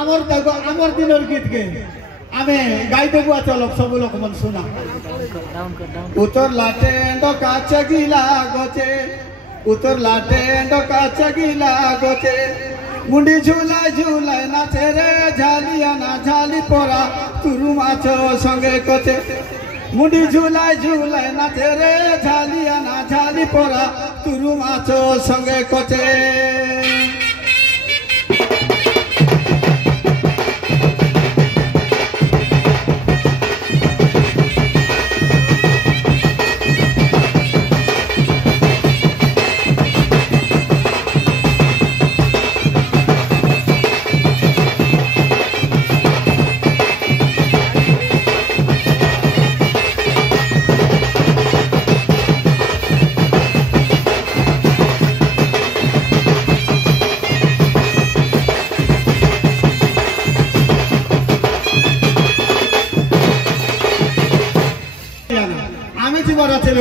আমার দেখো আমার দিনের গীতকে আমি গাই দেবো চলো সব লোক মন শোনা উত্তর লাটে কাছে গিলা গছে উত্তর লাটে কাছে গিলা গছে মুন্ডি ঝুলাই ঝুলাই নাচে রে ঝালিয়া না ঝালি পড়া তুরু মাছ সঙ্গে কচে মুন্ডি ঝুলাই ঝুলাই নাচে রে ঝালিয়া না ঝালি পড়া তুরু মাছ সঙ্গে কচে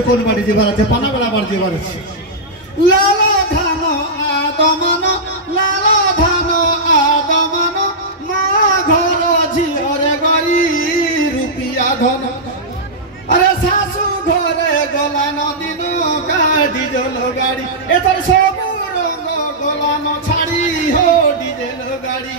কোন বাড়ি যাবার আছে পানাবেলা বাড়ি যাবার আছে লাল ধান আদমন লাল ধান আদমন মা ঘর ঝিওরে গরি রুপিয়া ধন আরে শাশু ঘরে গলান দিন ডিজেল গাড়ি এতর সবু রঙ গলান ছাড়ি হো ডিজেল গাড়ি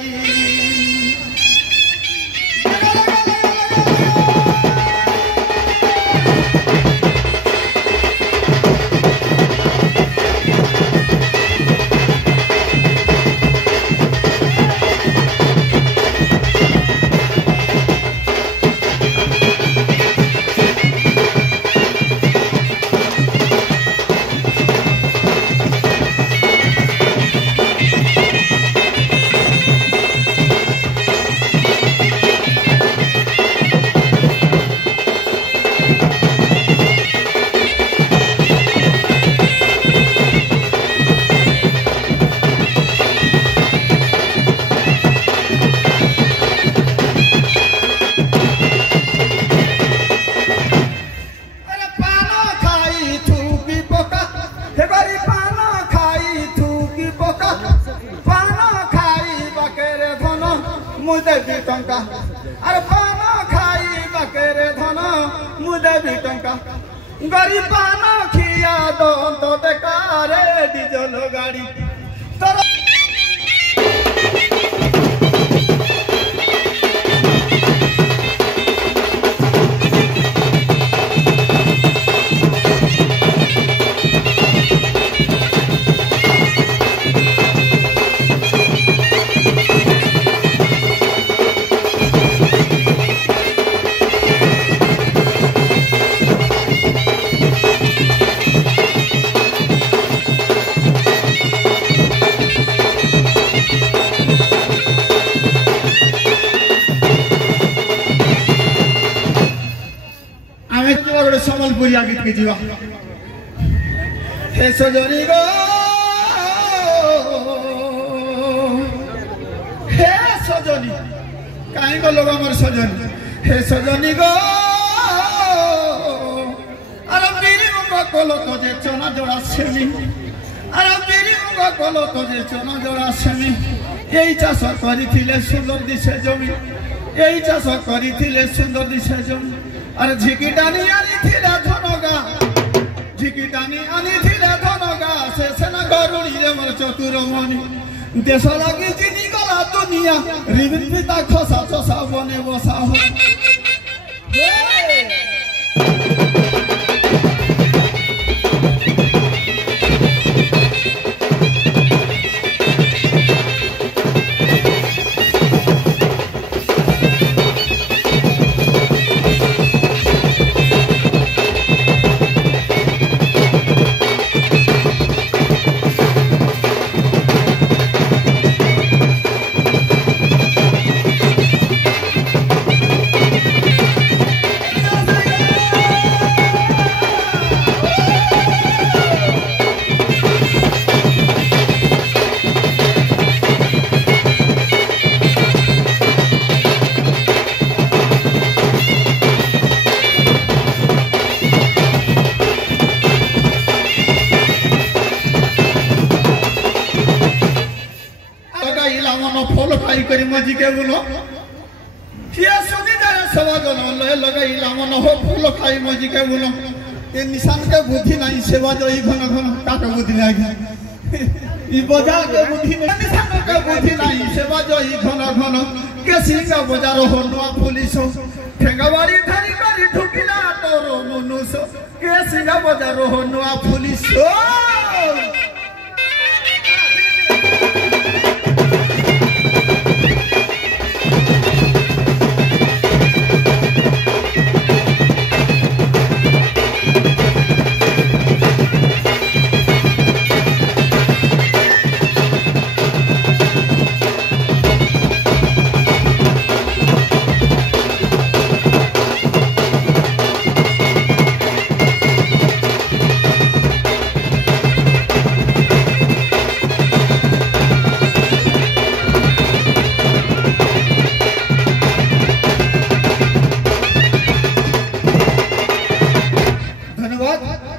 गरीब पाना खिया दो तो बेकारे डीजल गाड़ी সম্বলপুরি গীত কে যা হে সজনী গো হে সজনী কাই গল আমার সজনী হে সজনী গো আর বিরি মুগ কল তো যে চনা জোড়া সেমি আর বিরি মুগ কল তো যে চনা জোড়া সেমি এই চাষ করিছিলে সুন্দর দিশে জমি এই চাষ করিছিলে সুন্দর দিশে জমি আর ঝিকিটানি আনিছিলে ধনগা ঝিকিটানি আনিছিলে ধনগা শেষ না গরুড়ি রে মোর চতুরমণি দেশ লাগি চিনি গলা দুনিয়া রিবিন পিতা খসা চষা বনে বসা হো मजी के बोलो किया सुनी जाए समाज लय लगाइला मन हो फूल खाई मजी के बोलो ये निशान के बुद्धि नहीं सेवा जो ई घन घन काका बुद्धि नहीं ई बाजार के बुद्धि नहीं निशान के बुद्धि नहीं सेवा जो ई घन घन के सिंगा बाजार हो नुआ पुलिस हो ठेंगावाड़ी धरी करी ठुकिला तोरो मनुष्य के सिंगा बाजार हो नुआ पुलिस हो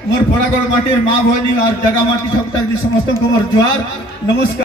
मोर पड़ागढ़ माटिर माँ भनी और जगह माटी समस्त खबर जुआर नमस्कार।